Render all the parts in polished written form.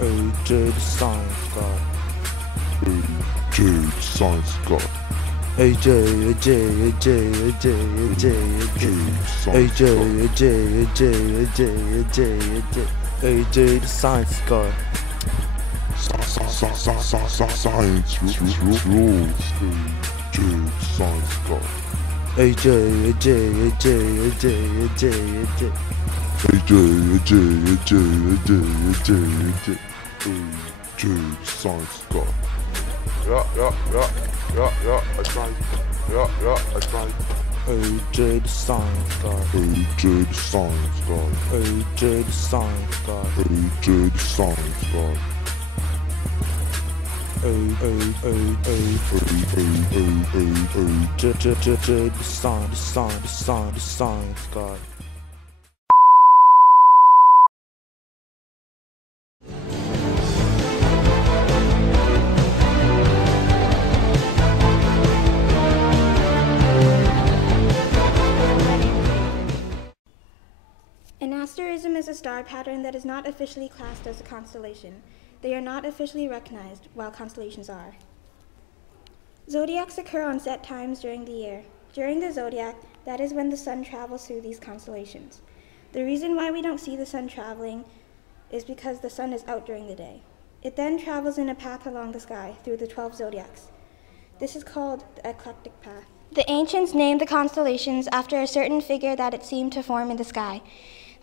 AJ the Science Guy. AJ the Science Guy. AJ, AJ, AJ, AJ, AJ, AJ, AJ, AJ, AJ, AJ the Science Guy. Science rules. AJ the Science Guy. AJ, AJ, AJ, AJ, AJ, AJ. AJ the Science Guy. Yeah, that's right. Yeah, that's right. AJ the Science Guy. AJ the Science Guy. AJ the Science Guy. AJ the Science Guy. AJ the Science Guy. An asterism is a star pattern that is not officially classed as a constellation. They are not officially recognized, while constellations are. Zodiacs occur on set times during the year. During the zodiac, that is when the sun travels through these constellations. The reason why we don't see the sun traveling is because the sun is out during the day. It then travels in a path along the sky through the 12 zodiacs. This is called the ecliptic path. The ancients named the constellations after a certain figure that it seemed to form in the sky.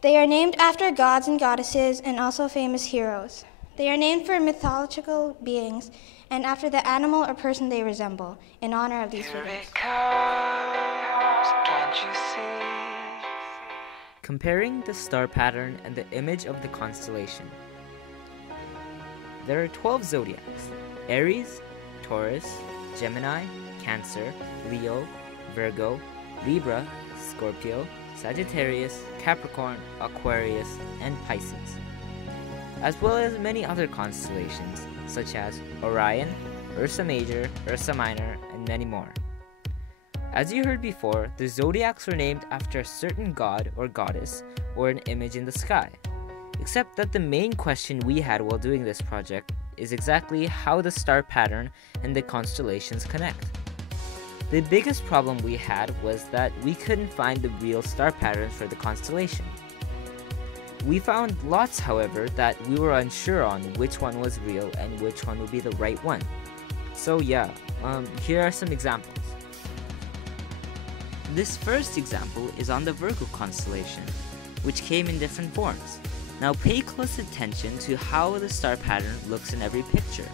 They are named after gods and goddesses and also famous heroes. They are named for mythological beings and after the animal or person they resemble, in honor of these figures. Here it comes, can't you see? Comparing the star pattern and the image of the constellation. There are 12 zodiacs: Aries, Taurus, Gemini, Cancer, Leo, Virgo, Libra, Scorpio, Sagittarius, Capricorn, Aquarius, and Pisces, as well as many other constellations such as Orion, Ursa Major, Ursa Minor, and many more. As you heard before, the zodiacs were named after a certain god or goddess or an image in the sky, except that the main question we had while doing this project is exactly how the star pattern and the constellations connect. The biggest problem we had was that we couldn't find the real star patterns for the constellation. We found lots, however, that we were unsure on which one was real and which one would be the right one. So yeah, here are some examples. This first example is on the Virgo constellation, which came in different forms. Now pay close attention to how the star pattern looks in every picture,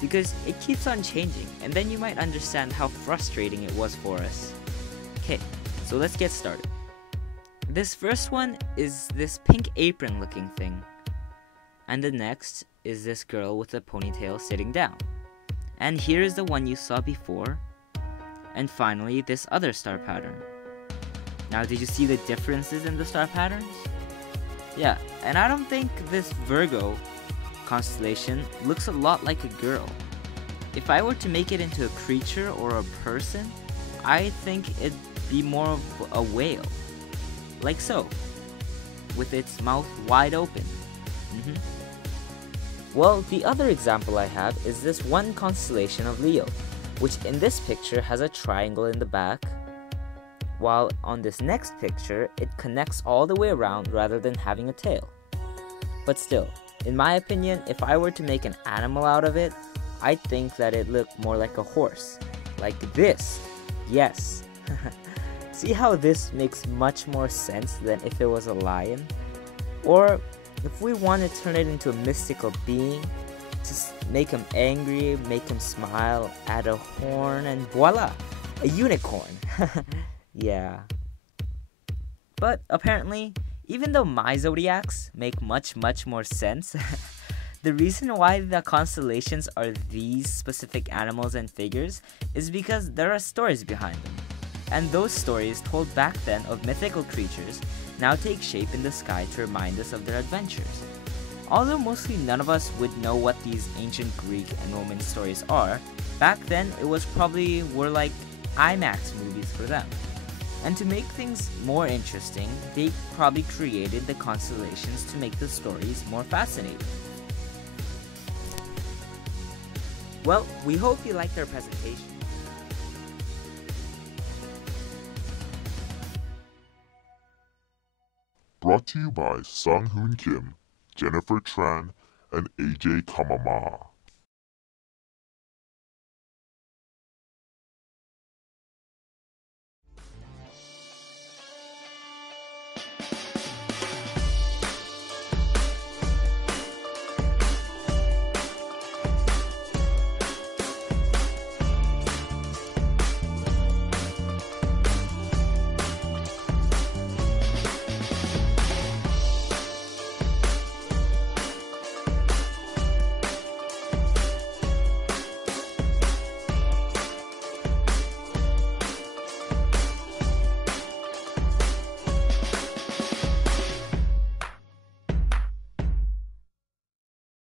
because it keeps on changing, and then you might understand how frustrating it was for us. Okay, so let's get started. This first one is this pink apron looking thing, and the next is this girl with a ponytail sitting down. And here is the one you saw before, and finally this other star pattern. Now did you see the differences in the star patterns? Yeah, and I don't think this Virgo constellation looks a lot like a girl. If I were to make it into a creature or a person, I think it'd be more of a whale. Like so, with its mouth wide open. Well, the other example I have is this one constellation of Leo, which in this picture has a triangle in the back, while on this next picture, it connects all the way around rather than having a tail. But still, in my opinion, if I were to make an animal out of it, I'd think that it looked more like a horse. Like this. Yes. See how this makes much more sense than if it was a lion? Or if we want to turn it into a mystical being, just make him angry, make him smile, add a horn, and voila! A unicorn! Yeah. But apparently, even though my zodiacs make much more sense, the reason why the constellations are these specific animals and figures is because there are stories behind them. And those stories told back then of mythical creatures now take shape in the sky to remind us of their adventures. Although mostly none of us would know what these ancient Greek and Roman stories are, back then it was probably were like IMAX movies for them. And to make things more interesting, they probably created the constellations to make the stories more fascinating. Well, we hope you liked our presentation. Brought to you by Sung Hoon Kim, Jennifer Tran, and AJ Kamama.